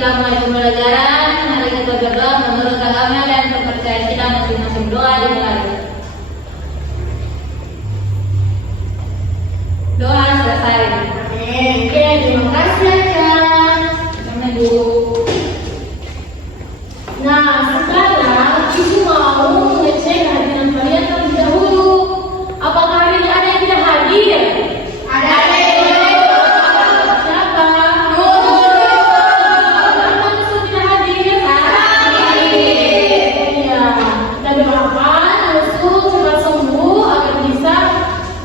kita mulai pembelajaran, mari kita berdoa menurut agama dan kepercayaan kita masing-masing. Doa dimulai. Doa selesai. Oke, terima kasih ya. Sama dulu. Nah, sekarang Ibu mau mengecek kehadiran kalian terlebih dahulu. Apakah hari ini ada yang tidak hadir? Ada. Siapa? Kenapa Nusul tidak hadir? Iya. Kita doakan Nusul cepat sembuh agar bisa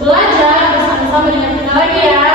belajar bersama-sama dengan kita lagi ya.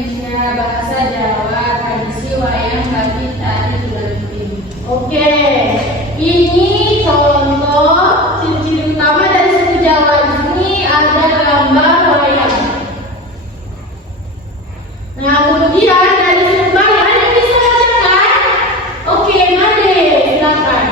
Indonesia, bahasa Jawa, tradisi wayang, batik, tari, bulan. Oke, ini contoh ciri-ciri utama dari suku Jawa. Di sini ada gambar wayang. Nah, kemudian dari suku Bali ada yang bisa bacakan? Oke, mari silakan.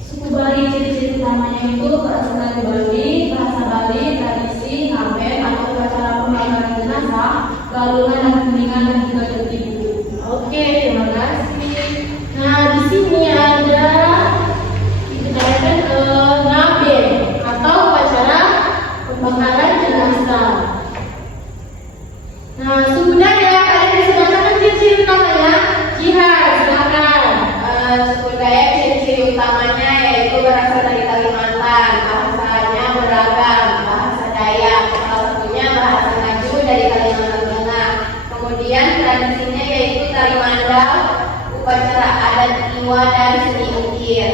Suku Bali ciri-ciri utamanya itu bahasa Bali, bahasa Bali, tradisi, ngaben atau upacara pembakaran jenazah, galungan dan kuningan dan juga tertibu. Oke, terima kasih. Nah, di sini ada dikatakan ngaben atau upacara pembakaran jenazah. Nah, suku Dayak ada yang bisa bacakan ciri-ciri utamanya? Jihad, silakan. Suku Dayak ciri-ciri utamanya yaitu berasal dari Kalimantan, bahasanya beragam, bahasa Dayak, salah satunya bahasa Ngaju dari Kalimantan Tengah. Kemudian tradisinya yaitu tari mandau, upacara adat Iwa dan seni ukir.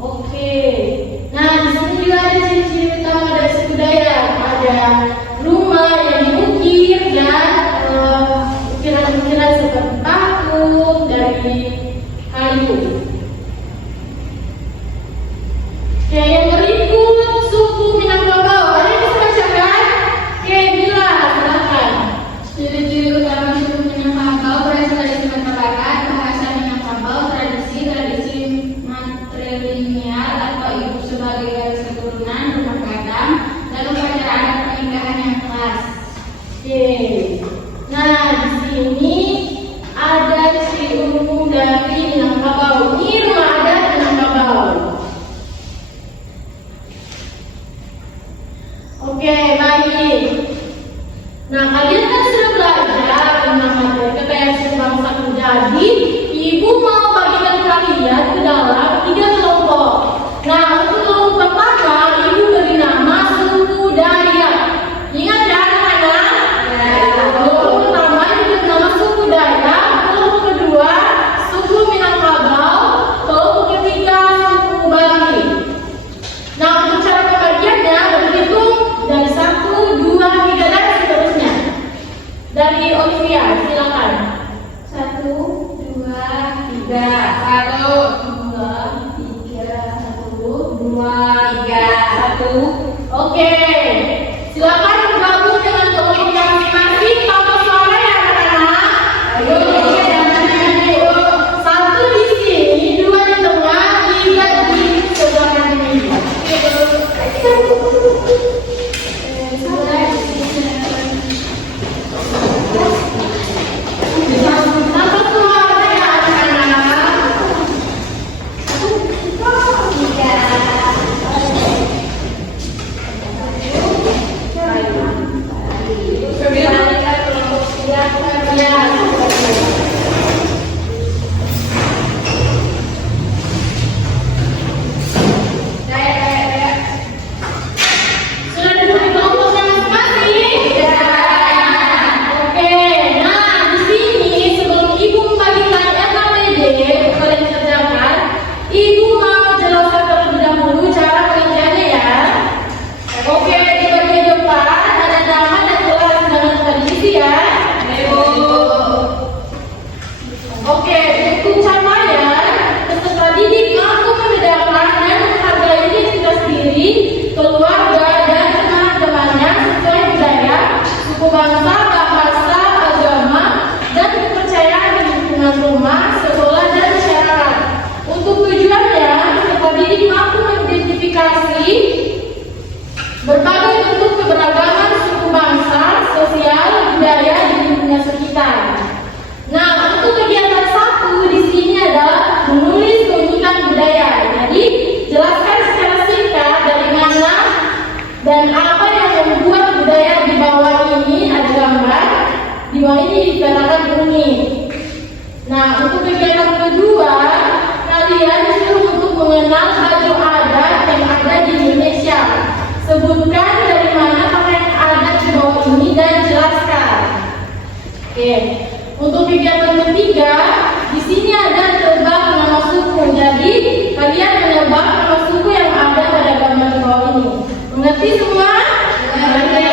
Oke. Nah, di sini juga ada ciri-ciri utama dari suku Dayak. Ada rumah yang diukir dan ukiran-ukiran seperti patung dari kayu. Oke, yang berikut suku Minangkabau. Ada yang bisa bacakan? Oke, Mila, silakan. Ciri-ciri utama suku Minangkabau berasal dari Sumatera Barat, bahasa Minangkabau, tradisi matrilineal atau ibu sebagai garis keturunan, rumah gadang, dan upacara adat pernikahan yang khas. Oke. Nah, di sini ada ciri umum dari Minangkabau. Ini rumah adat Minangkabau. Oke, baik. Nah, kalian kan sudah belajar tentang materi kekayaan suku bangsa. Jadi, ibu mau bagikan kalian ke dalam 3 kelompok. Nah, untuk kelompok pertama, ibu beri nama suku Dayak. Ingat ya, anak-anak? Kelompok pertama diberi nama suku Dayak. Kelompok kedua, suku Minangkabau. Kelompok ketiga, suku Bali. Nah, untuk cara pembagiannya berhitung dari 1, 2, 3 dan seterusnya. Dari Olivia, silakan. 1, 2, 3, 1, 2, 3, 1, 2, 3, 1. Oke, silakan bergabung dengan kelompok yang masing-masing tanpa suara ya anak-anak. Ayo, ayo. 1 di sini, 2 di tengah, 3 di sebelah kanan ini. Tanpa suara ya anak-anak. Sudah diberi kelompok yang masing-masing? Oke, nah di sini sebelum ibu membagikan NKPD kalian kerjakan, ibu mau jelaskan terlebih dahulu cara pengerjaannya ya. Oke, di bagian depan ada nama dan kelas dengan tradisi ya. Oke, untuk capaian peserta didik mampu membedakan dan menghargai identitas diri, keluarga dan teman-temannya sesuai budaya, suku bangsa, bahasa, agama, dan kepercayaan di lingkungan rumah, sekolah, dan masyarakat. Untuk tujuannya, peserta didik mampu mengidentifikasi berbagai bentuk keberagaman suku bangsa, sosial, budaya di lingkungan sekitar. Nah, untuk kegiatan 1 di sini adalah menulis keunikan budaya. Jadi, jelaskan secara singkat dari mana dan apa yang membuat budaya di bawah ini ada gambar. Di bawah ini dikatakan unik. Nah, untuk kegiatan kedua, kalian disuruh untuk mengenal baju adat yang ada di Indonesia. Sebutkan dari mana pakaian adat di bawah ini dan jelaskan. Oke. Untuk kegiatan ketiga, di sini ada tebak nama suku. Jadi kalian menebak nama suku yang ada pada gambar di bawah ini. Mengerti semua? Mengerti.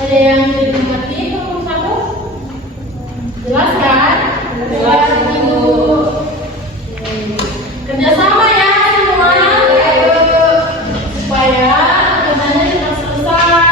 Ada yang jadi mengerti nomor 1? Jelas kan? Jelas Ibu. Kerjasama ya semua, supaya kerjanya cepat selesai.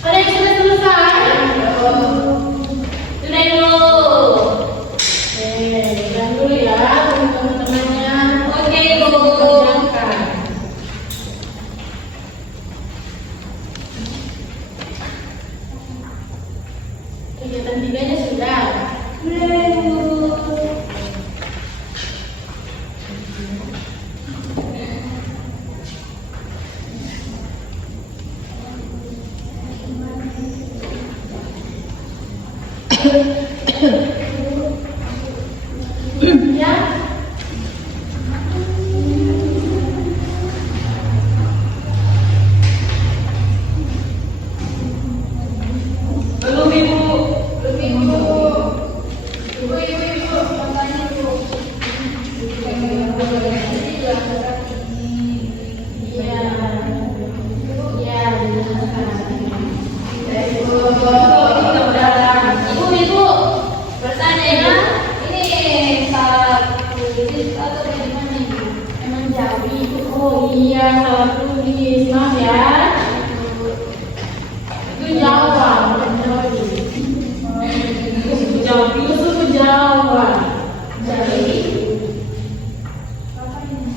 Ada yang sudah selesai? Sudah dulu. Jangan dulu ya teman-temannya. Oke, Bu. Kerjakan. Kegiatan 3-nya sudah. Sudah, Bu. Ya. Belum Ibu. Ibu, katanya Ibu. Jadi dua angka ini. Iya. Iya, Ibu, bertanya ya. Ini salah tulis atau bagaimana Ibu? Emang jauh itu. Oh iya, salah tulis. Maaf ya. Itu Jawa, bukan Jawi. Jawi itu Jawa. Jawi. Apa ini?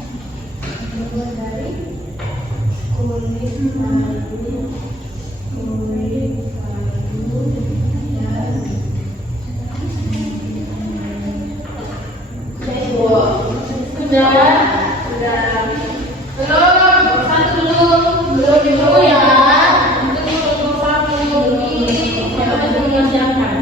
Terbuat dari kulit kayu, Sudah. Belum, satu belum ya. Itu belum satu. Ini kita belum menyiapkan.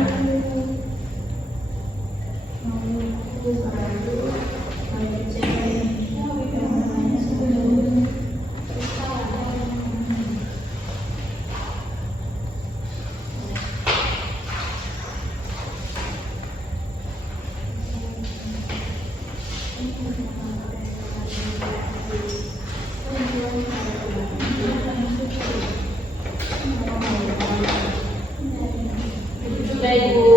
Sudah Ibu.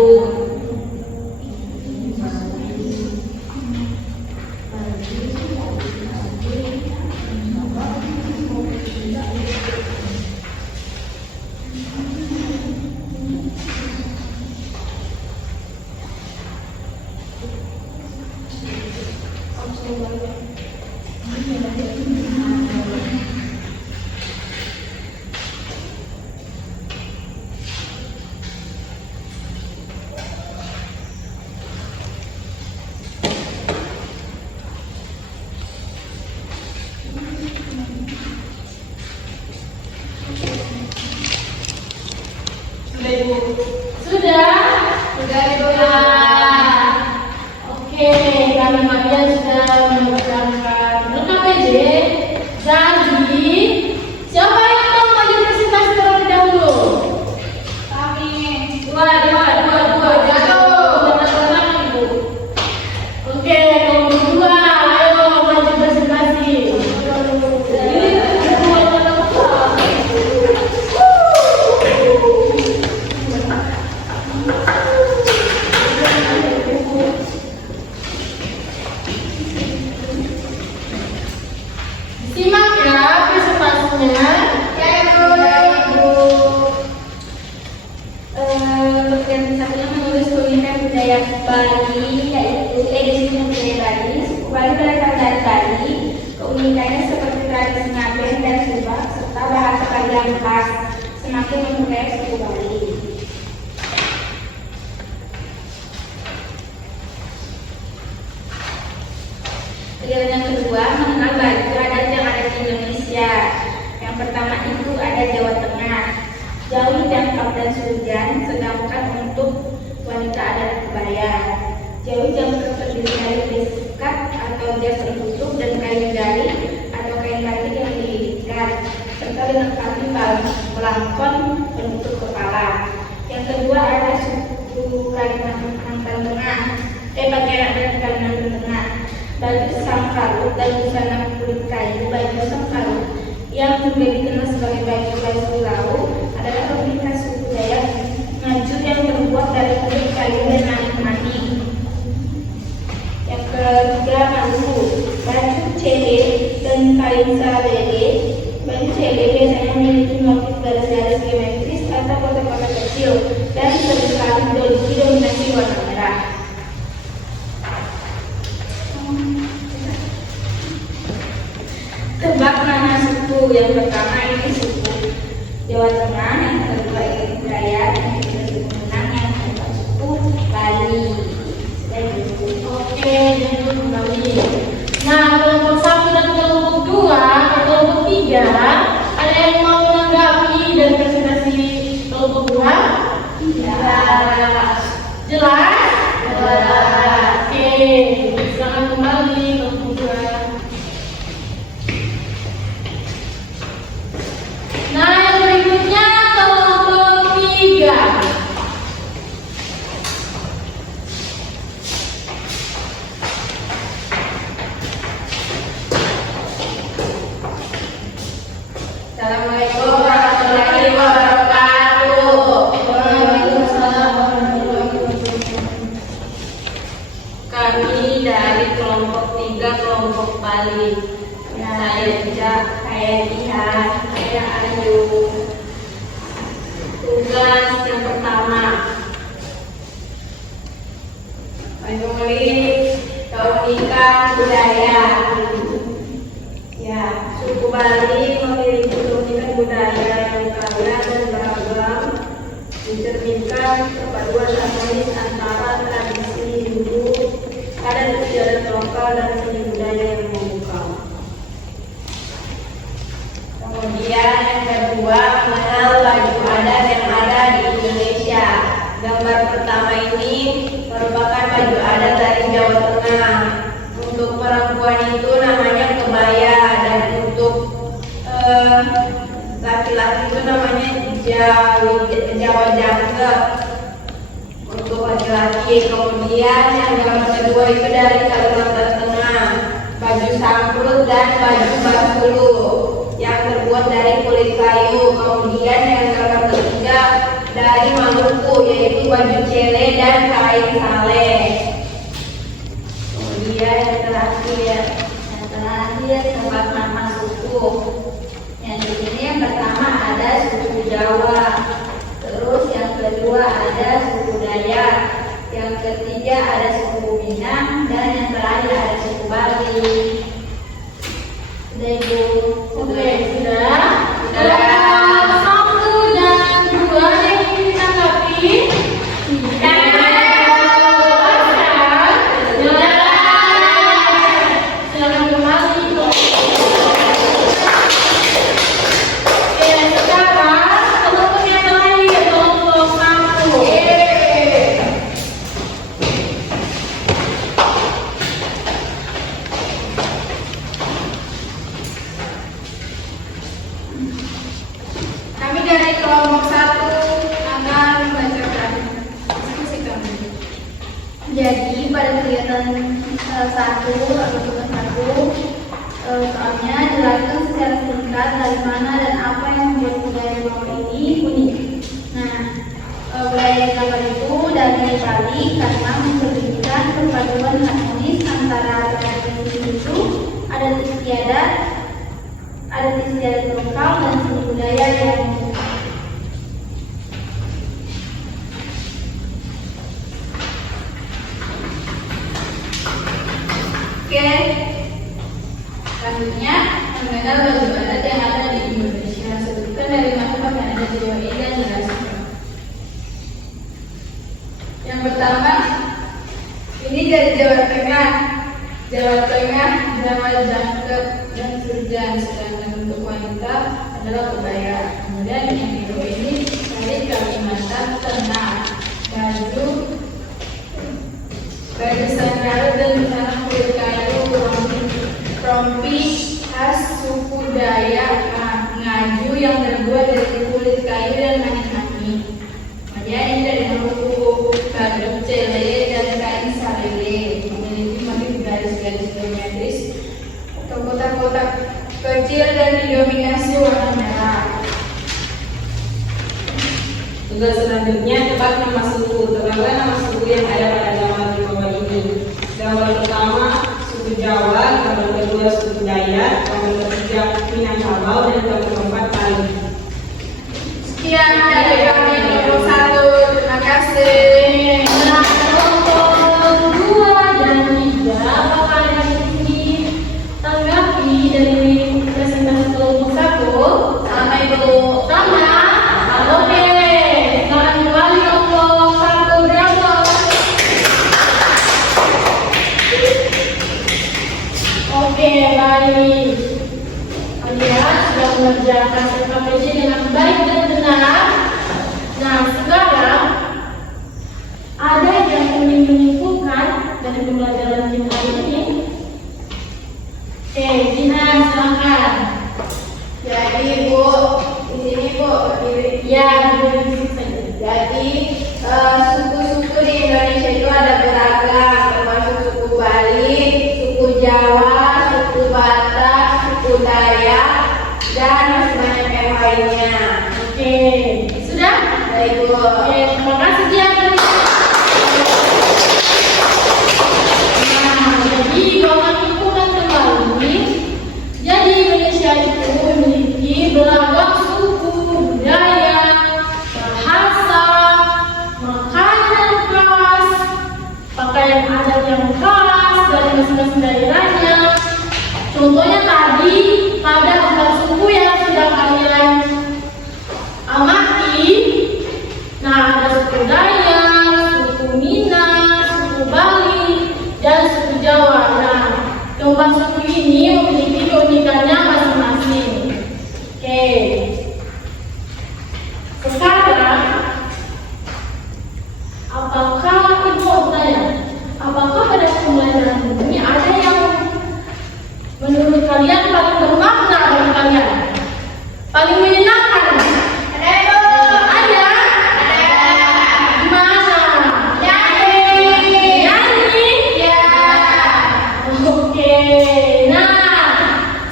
Sudah Ibu. Sudah. Sudah Ibu. Oke, kami Marian sudah mendapatkan lengkap aja. Jadi, siapa yang mau maju presentasi terlebih dahulu? Kami. Dua. Jatuh. Benar-benar Ibu. Oke, kamu berdua, ayo maju presentasi. Simak ya presentasinya. Bagian satunya menulis keunikan budaya Bali, yaitu edisi budaya Bali. Suku Bali berasal dari Bali. Keunikannya seperti tradisi ngaben dan subak serta bahasa Bali yang khas semakin memperkaya suku Bali. Kegiatan yang kedua, mengenal baju adat yang ada di Indonesia. Yang pertama itu ada Jawa Tengah. Jawi dan Abdan Sujan, sedangkan untuk wanita adat kebaya. Jawi jangkar terdiri dari besikat atau jas tertutup dan kain jari atau kain batik yang diikat, serta dilengkapi pelangkon penutup kepala. Yang kedua ada suku Kalimantan Tengah, pakaian adat Kalimantan Tengah. Baju sangkarut dan busana kulit kayu, baju sangkarut yang juga dikenal sebagai baju lau adalah ciri khas suku Dayak Ngaju yang terbuat dari kulit kayu dan mani. Yang ketiga Maluku, baju cele dan kain salele. Baju cele biasanya memiliki motif garis-garis geometris atau kotak-kotak kecil dan seringkali didominasi warna merah. Tebak nama suku. Yang pertama ini suku Jawa Tengah, yang kedua ini Dayak, yang ketiga suku Minang, yang keempat suku Bali. Sudah Ibu. Oke, jadi kembali. Nah, kelompok 1 dan kelompok 2, kelompok 3, ada yang mau menanggapi dari presentasi kelompok 2? Jelas. Jelas? Oke, silakan kembali kelompok 2. Nah, yang berikutnya kelompok 3. Ya, saya juga kayak Jihan, kayak Ayu. Tugas yang pertama, menulis keunikan budaya. Ya, suku Bali memiliki keunikan budaya yang kaya dan beragam, mencerminkan perpaduan harmonis antara tradisi hidup, adat istiadat lokal dan seni budaya yang membuka. Kemudian yang kedua, mengenal baju adat yang ada di Indonesia. Gambar pertama ini merupakan baju adat dari Jawa Tengah. Untuk perempuan itu namanya kebaya, dan untuk laki-laki itu namanya Jawa Jangkep. Untuk laki-laki, kemudian yang gambar kedua itu dari Kalimantan Tengah, baju sangkrut dan baju basulu yang terbuat dari kulit kayu. Kemudian yang gambar ketiga dari Maluku, yaitu baju cele dan kain sale. Kemudian yang terakhir tempat nama suku. Yang di sini yang pertama ada suku Jawa, terus yang kedua ada suku Dayak, yang ketiga ada suku Minang, dan yang terakhir ada suku Bali. Sudah Ibu? Oke, sudah. Satu dan dua ada yang ingin ditanggapi? Silakan kembali. Oke, sekarang teman-teman yang lain kelompok satu. Kami dari kelompok 1 akan membacakan diskusi kami. Jadi pada kegiatan satu atau tugas satu, soalnya jelaskan secara singkat dari mana dan apa yang membuat budaya kelompok ini unik. Nah, budaya kelompok itu dari Bali karena mencerminkan perpaduan harmonis antara tradisi itu, adat istiadat lokal dan seni budaya yang Oke, selanjutnya mengenal baju adat yang ada di Indonesia. Sebutkan dari mana pakaian adat di Jawa ini dan jelaskan. Yang pertama, ini dari Jawa Tengah. Jawa Tengah, Jawa Jangkep dan Surjan. Sedangkan untuk wanita adalah kebaya. Kemudian yang kedua ini dari Kalimantan Tengah. Baju sandal dan busana kulit kayu, rompi khas suku Dayak, ngaju yang terbuat dari kulit kayu dan mani-mani. Kemudian ini dari Maluku, baju cele dan kain salele, memiliki motif garis-garis geometris atau kotak-kotak kecil dan didominasi warna merah. Tugas selanjutnya tebak nama suku. Tebaklah nama suku yang ada pada gambar di bawah ini. Gambar pertama suku Jawa, gambar kedua suku Dayak, gambar ketiga Minangkabau, dan gambar keempat Bali. Sekian dari kami kelompok 1. Terima kasih. Nah, kelompok 2 dan 3 apakah ada yang ingin tanggapi dari presentasi kelompok 1? Sama Ibu. Sama? Oke, sekarang kembali kelompok 1 berapa? Oke, baik. Kalian sudah mengerjakan SKPJ dengan baik dan benar. Nah, sekarang ada yang ingin menyimpulkan dari pembelajaran kita hari ini? Oke, Gina, silakan. Jadi Bu, di sini Bu, berdiri. Ya, berdiri saja. Jadi suku-suku di Indonesia itu ada beragam, termasuk suku Bali, suku Jawa, suku Batak, suku Dayak, dan masih banyak yang lainnya. Oke, sudah? Baik Bu. Oke, terima kasih Gian. Nah, jadi bapak ibu kan kembali Contohnya tadi pada 4 suku yang sudah kalian amati. Nah, ada suku Dayak, suku Minang, suku Bali, dan suku Jawa. Nah, keempat suku ini memiliki keunikannya masing-masing. Oke. Sekarang, apakah pada pembelajaran ini ada yang menurut kalian paling bermakna bagi kalian? Paling menyenangkan? Ada? Gimana? Nyanyi? Ya. Oke. Nah,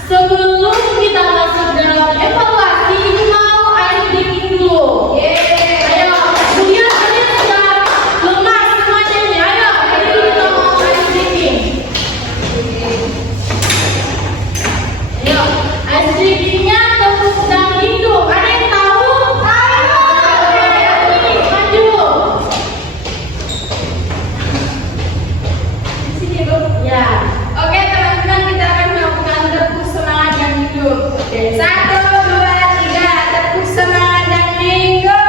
sebelum kita masuk dalam evaluasi, ini mau ice breaking dulu. Ayo, kemudian kalian sudah lemas semuanya nih. Ayo, jadi kita mau ice breaking. Ayo, ice breakingnya tepuk dan hidung. Ada yang tahu? Oke, ini maju. Di sini, Bu. Ya. Oke teman-teman, kita akan melakukan tepuk semangat dan hidup. 1, 2, 3, tepuk semangat dan hidup.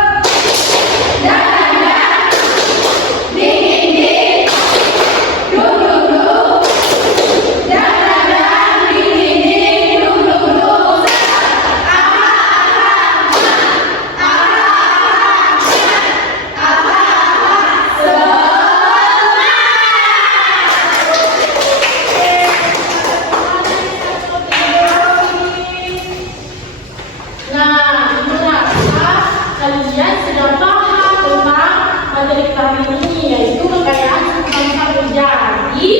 Nah, merasa kalian sudah paham tentang materi kami ini, yaitu kekayaan suku bangsa Beja. Jadi,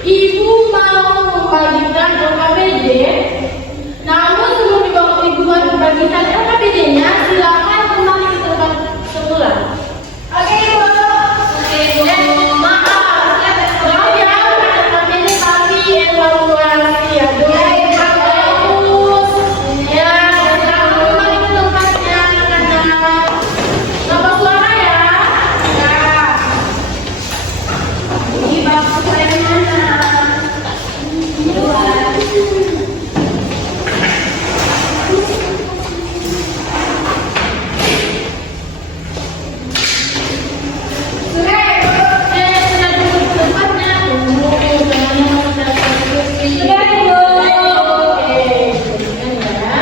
Ibu mau membagikan LKPD. Namun sebelum Ibu membagikan LKPD-nya, silakan kembali ke tempat semula. Oke Ibu. Maaf ya, LKPD tapi evaluasi. Aduh, bagus. Ya, sekarang kembali ke tempatnya, anak-anak. Nampak suara ya? Ini bagus saya mana? 2. Sudah duduk di tempatnya. Tunggu, jangan sudah kursi. Sudah, Ibu. Oke, jadikan ya.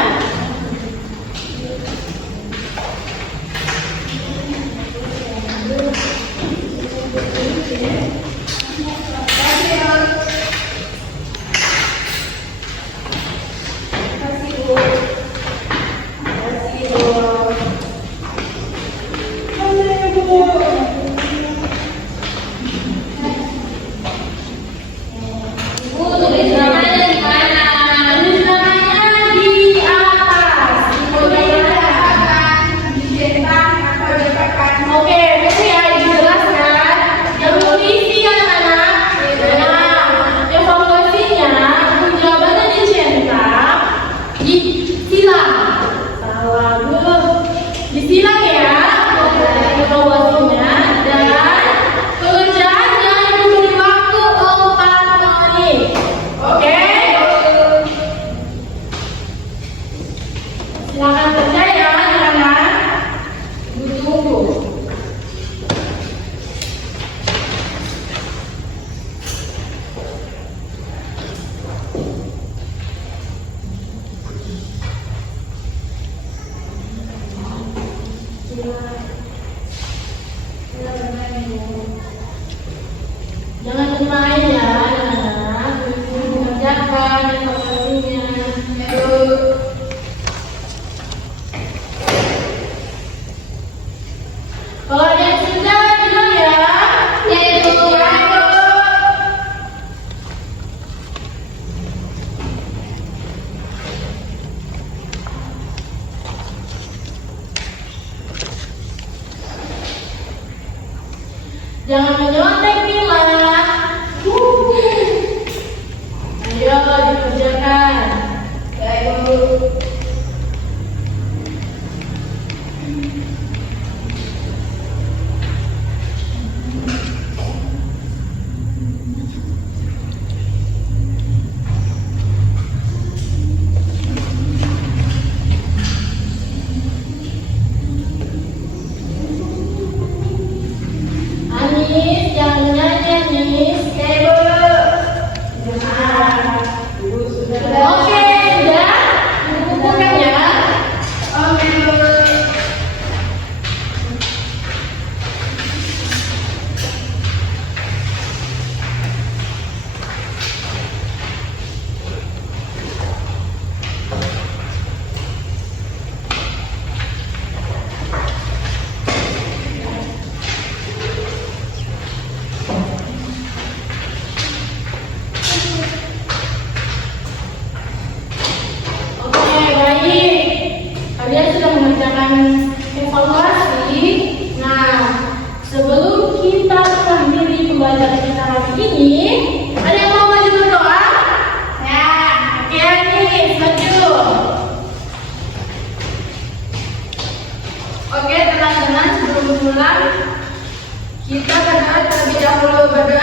Bu, tulis namanya di mana? Tulis namanya di atas. Oke, itu ya dijelaskan. Yang mengisi anak-anak. Nah, evaluasinya jawabannya dicetak di silang. Salah dulu. Disilang ya. Evaluasinya dan pengerjaannya diberi waktu 4 menit. Oke. Silakan kerja ya anak-anak. Tunggu. Jangan bermain ya anak-anak. Mengerjakan evaluasinya. Kalau ada yang sudah bilang ya. Ya Ibu. Jangan menyontek Mila. Ayo dikerjakan. Ya Ibu. Kita kenal terlebih dahulu berdua